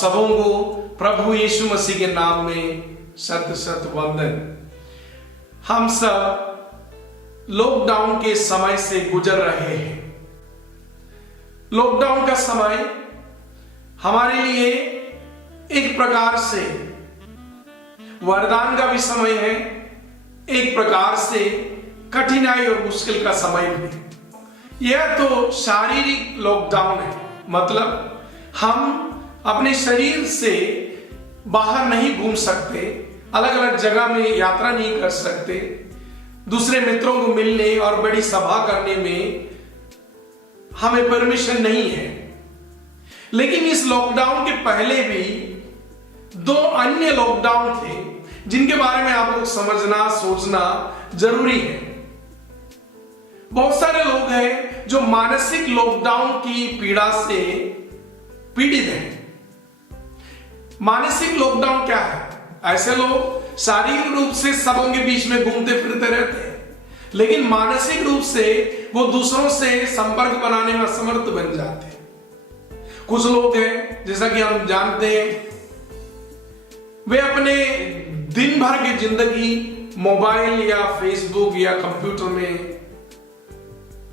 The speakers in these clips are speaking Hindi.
सबों को प्रभु यीशु मसीह के नाम में शत शत वंदन। हम सब लॉकडाउन के समय से गुजर रहे हैं। लॉकडाउन का समय हमारे लिए एक प्रकार से वरदान का भी समय है, एक प्रकार से कठिनाई और मुश्किल का समय भी। यह तो शारीरिक लॉकडाउन है, मतलब हम अपने शरीर से बाहर नहीं घूम सकते, अलग अलग जगह में यात्रा नहीं कर सकते, दूसरे मित्रों को मिलने और बड़ी सभा करने में हमें परमिशन नहीं है। लेकिन इस लॉकडाउन के पहले भी दो अन्य लॉकडाउन थे जिनके बारे में आप लोग समझना सोचना जरूरी है। बहुत सारे लोग हैं जो मानसिक लॉकडाउन की पीड़ा से पीड़ित हैं। मानसिक लॉकडाउन क्या है? ऐसे लोग शारीरिक रूप से सबों के बीच में घूमते फिरते रहते हैं, लेकिन मानसिक रूप से वो दूसरों से संपर्क बनाने में असमर्थ बन जाते हैं। कुछ लोग हैं, जैसा कि हम जानते हैं, वे अपने दिन भर की जिंदगी मोबाइल या फेसबुक या कंप्यूटर में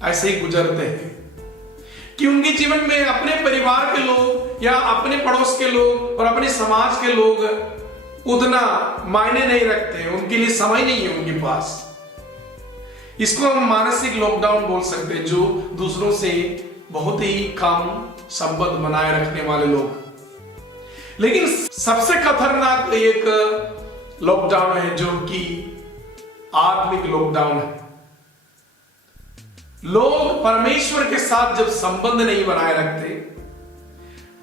ऐसे ही गुजरते हैं कि उनके जीवन में अपने परिवार के लोग या अपने पड़ोस के लोग और अपने समाज के लोग उतना मायने नहीं रखते, उनके लिए समय नहीं है उनके पास। इसको हम मानसिक लॉकडाउन बोल सकते हैं, जो दूसरों से बहुत ही कम संबंध बनाए रखने वाले लोग। लेकिन सबसे खतरनाक एक लॉकडाउन है जो कि आत्मिक लॉकडाउन है। लोग परमेश्वर के साथ जब संबंध नहीं बनाए रखते,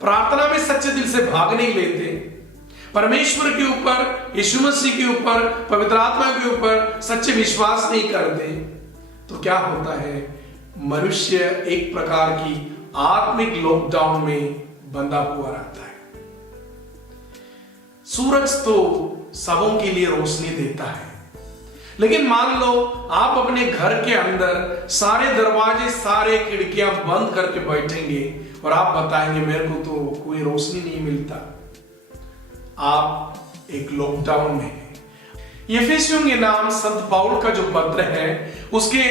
प्रार्थना में सच्चे दिल से भाग नहीं लेते, परमेश्वर के ऊपर, यीशु मसीह के ऊपर, पवित्र आत्मा के ऊपर सच्चे विश्वास नहीं करते, तो क्या होता है? मनुष्य एक प्रकार की आत्मिक लॉकडाउन में बंधा हुआ रहता है। सूरज तो सबों के लिए रोशनी देता है, लेकिन मान लो आप अपने घर के अंदर सारे दरवाजे सारे खिड़कियां बंद करके बैठेंगे और आप बताएंगे मेरे को तो कोई रोशनी नहीं मिलता। आप एक लॉकडाउन में हैं। एफेसियों के नाम संत पौल का जो पत्र है उसके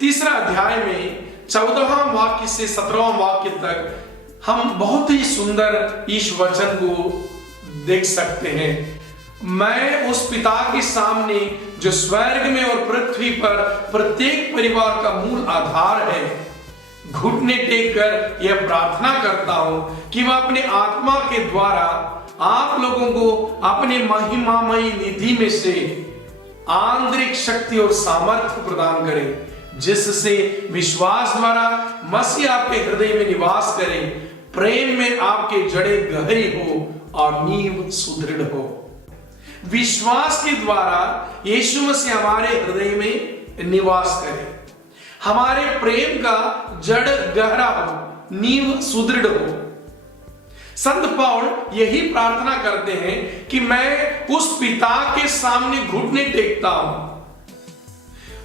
3 अध्याय में 14वां वाक्य से 17वां वाक्य तक हम बहुत ही सुंदर इस वचन को देख सकते हैं। मैं उस पिता के सामने जो स्वर्ग में और पृथ्वी पर प्रत्येक परिवार का मूल आधार है, घुटने टेक कर यह प्रार्थना करता हूं कि वह अपने आत्मा के द्वारा आप लोगों को अपने महिमामयी निधि में से आंतरिक शक्ति और सामर्थ्य प्रदान करे, जिससे विश्वास द्वारा मसीह आपके हृदय में निवास करे, प्रेम में आपके जड़ें गहरी हो और नींव सुदृढ़ हो। विश्वास के द्वारा यीशु मसीह हमारे हृदय में निवास करे, हमारे प्रेम का जड़ गहरा हो, नींव सुदृढ़ हो। संत पौल यही प्रार्थना करते हैं कि मैं उस पिता के सामने घुटने टेकता हूं,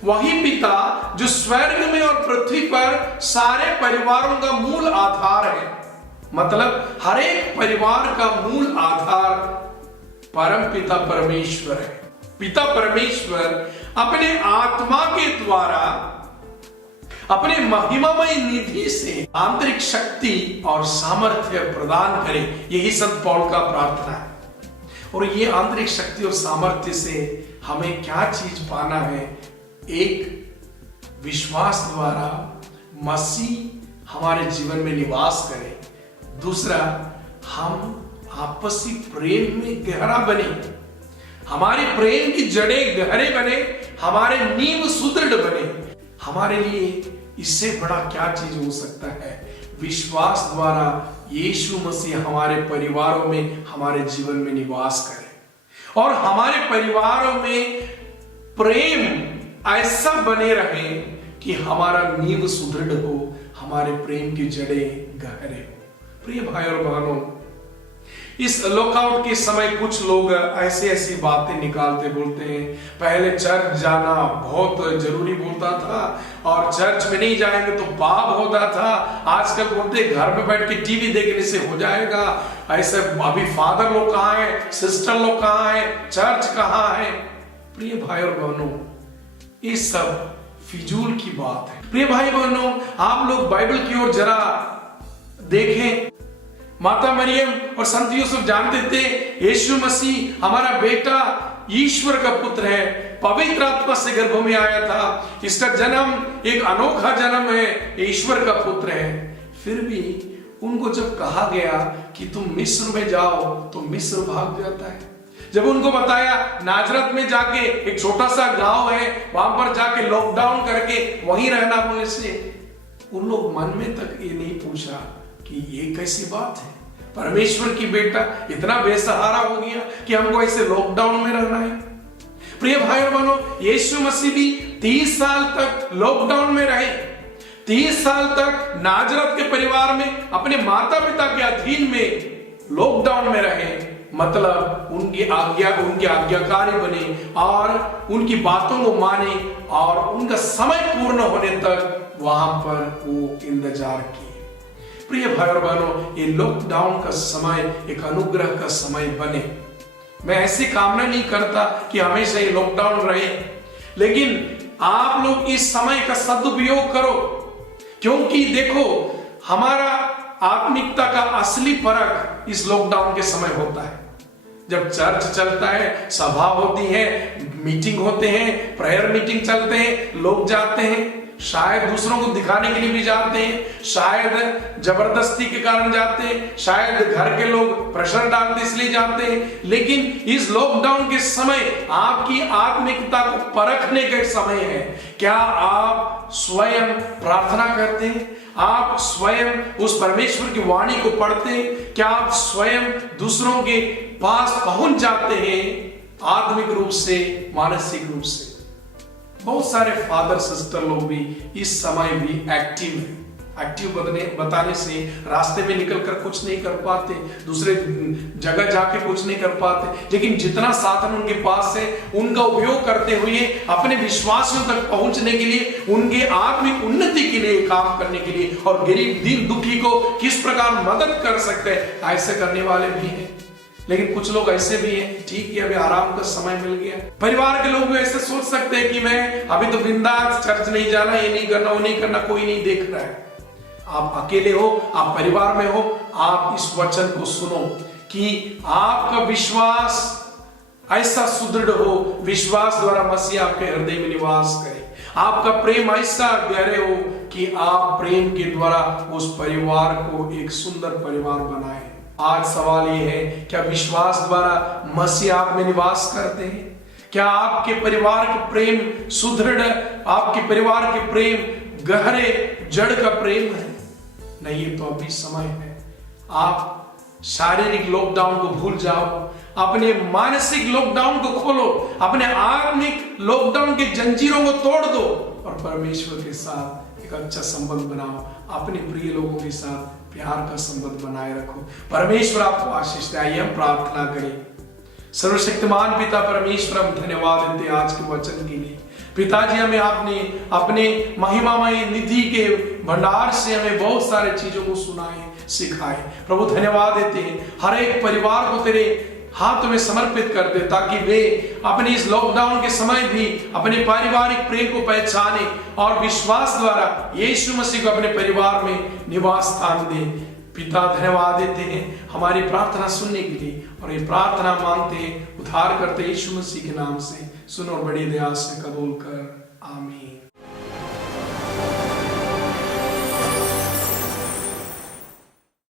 वही पिता जो स्वर्ग में और पृथ्वी पर सारे परिवारों का मूल आधार है। मतलब हर एक परिवार का मूल आधार परम पिता परमेश्वर है। पिता परमेश्वर अपने आत्मा के द्वारा अपने महिमामय निधि से आंतरिक शक्ति और सामर्थ्य प्रदान करे, यही संत पौल का प्रार्थना है। और ये आंतरिक शक्ति और सामर्थ्य से हमें क्या चीज पाना है? एक, विश्वास द्वारा मसीह हमारे जीवन में निवास करे। दूसरा, हम आपसी प्रेम में गहरा बने, हमारे प्रेम की जड़ें गहरे बने, हमारे नींव सुदृढ़ बने। हमारे लिए इससे बड़ा क्या चीज हो सकता है? विश्वास द्वारा यीशु मसीह हमारे परिवारों में, हमारे जीवन में निवास करे और हमारे परिवारों में प्रेम ऐसा बने रहे कि हमारा नींव सुदृढ़ हो, हमारे प्रेम की जड़ें गहरे हो। प्रिय भाई और बहनों, इस लॉकआउट के समय कुछ लोग ऐसी ऐसी बातें निकालते बोलते हैं, पहले चर्च जाना बहुत जरूरी बोलता था और चर्च में नहीं जाएंगे तो पाप होता था। आजकल बोलते घर में बैठ के टीवी देखने से हो जाएगा। ऐसे अभी फादर लोग कहाँ है, सिस्टर लोग कहाँ है, चर्च कहाँ है। प्रिय भाई और बहनों, ये सब फिजूल की बात है। प्रिय भाई बहनों, आप लोग बाइबल की ओर जरा देखें। माता मरियम और संत यूसुफ जानते थे यीशु मसीह हमारा बेटा ईश्वर का पुत्र है, पवित्र आत्मा से गर्भ में आया था। इसका जन्म एक अनोखा जन्म है, ईश्वर का पुत्र है। फिर भी उनको जब कहा गया कि तुम मिस्र में जाओ तो मिस्र भाग जाता है। जब उनको बताया नाजरत में जाके, एक छोटा सा गांव है, वहां पर जाके लॉकडाउन करके वहीं रहना बोलने से उन लोग मन में तक ये नहीं पूछा कि ये कैसी बात है, परमेश्वर की बेटा इतना बेसहारा हो गया कि हमको ऐसे लॉकडाउन में रहना है। प्रिय भाई और बहनों, यीशु मसीह भी 30 साल तक लॉकडाउन में रहे। 30 साल तक नाजरत के परिवार में अपने माता पिता के अधीन में लॉकडाउन में रहे। मतलब उनकी आज्ञाकारी बने और उनकी बातों को माने और उनका समय पूर्ण होने तक वहां पर वो इंतजार किए। प्रिय भाई और बहनों, ये लॉकडाउन का समय एक अनुग्रह का समय बने। मैं ऐसी कामना नहीं करता कि हमेशा ये लॉकडाउन रहे, लेकिन आप लोग इस समय का सदुपयोग करो, क्योंकि देखो हमारा आत्मिकता का असली फर्क इस लॉकडाउन के समय होता है। जब चर्च चलता है, सभा होती है, मीटिंग होते हैं, प्रेयर मीटिंग चलते हैं, लोग जाते हैं, शायद दूसरों को दिखाने के लिए भी जाते हैं, शायद जबरदस्ती के कारण जाते हैं, शायद घर के लोग प्रेशर डालते इसलिए जाते हैं। लेकिन इस लॉकडाउन के समय आपकी आत्मिकता को परखने का समय है। क्या आप स्वयं प्रार्थना करते हैं? आप स्वयं उस परमेश्वर की वाणी को पढ़ते हैं? क्या आप स्वयं दूसरों के पास पहुंच जाते हैं आत्मिक रूप से, मानसिक रूप से? बहुत सारे फादर सिस्टर लोग भी इस समय भी एक्टिव हैं। एक्टिव बताने से रास्ते में निकलकर कुछ नहीं कर पाते, दूसरे जगह जाके कुछ नहीं कर पाते, लेकिन जितना साधन उनके पास है उनका उपयोग करते हुए अपने विश्वासियों तक पहुंचने के लिए, उनके आत्मिक उन्नति के लिए काम करने के लिए और गरीब दीन दुखी को किस प्रकार मदद कर सकते हैं, ऐसे करने वाले भी हैं। लेकिन कुछ लोग ऐसे भी हैं, ठीक है अभी आराम का समय मिल गया। परिवार के लोग भी ऐसे सोच सकते हैं कि मैं अभी तो बिंदास, चर्च नहीं जाना, ये नहीं करना, वो नहीं करना, कोई नहीं देख रहा है। आप अकेले हो, आप परिवार में हो, आप इस वचन को सुनो कि आपका विश्वास ऐसा सुदृढ़ हो, विश्वास द्वारा मसीह आपके हृदय में निवास करे। आपका प्रेम ऐसा गहरे हो कि आप प्रेम के द्वारा उस परिवार को एक सुंदर परिवार बनाए। आज सवाल यह है, क्या विश्वास द्वारा मसीह आप में निवास करते हैं? क्या आपके परिवार के प्रेम सुदृढ़, आपके परिवार के प्रेम गहरे जड़ का प्रेम है? नहीं, तो अभी समय है। आप शारीरिक लॉकडाउन को भूल जाओ, अपने मानसिक लॉकडाउन को खोलो, अपने आत्मिक लॉकडाउन के जंजीरों को तोड़ दो और परमेश्वर के साथ एक अच्छा संबंध बनाओ। अपने प्रिय लोगों के साथ प्यार का संबंध बनाए रखो। परमेश्वर आपको आशीष दे। आइए हम प्रार्थना करें। सर्वशक्तिमान पिता परमेश्वर, हम धन्यवाद देते हैं आज के वचन के लिए। पिताजी, हमें आपने अपने महिमामय निधि के भंडार से हमें बहुत सारे चीजों को सुनाए, सिखाए। प्रभु धन्यवाद देते हैं, हर एक परिवार को तेरे हाथ में समर्पित कर दे, ताकि वे अपने इस लॉकडाउन के समय भी अपने पारिवारिक प्रेम को पहचाने और विश्वास द्वारा यीशु मसीह को अपने परिवार में निवास स्थान दे। पिता धन्यवाद देते हैं हमारी प्रार्थना सुनने के लिए, और ये प्रार्थना मांगते हैं उद्धार करते यीशु मसीह के नाम से। सुनो और बड़ी दया से कबूल कर, आमीन।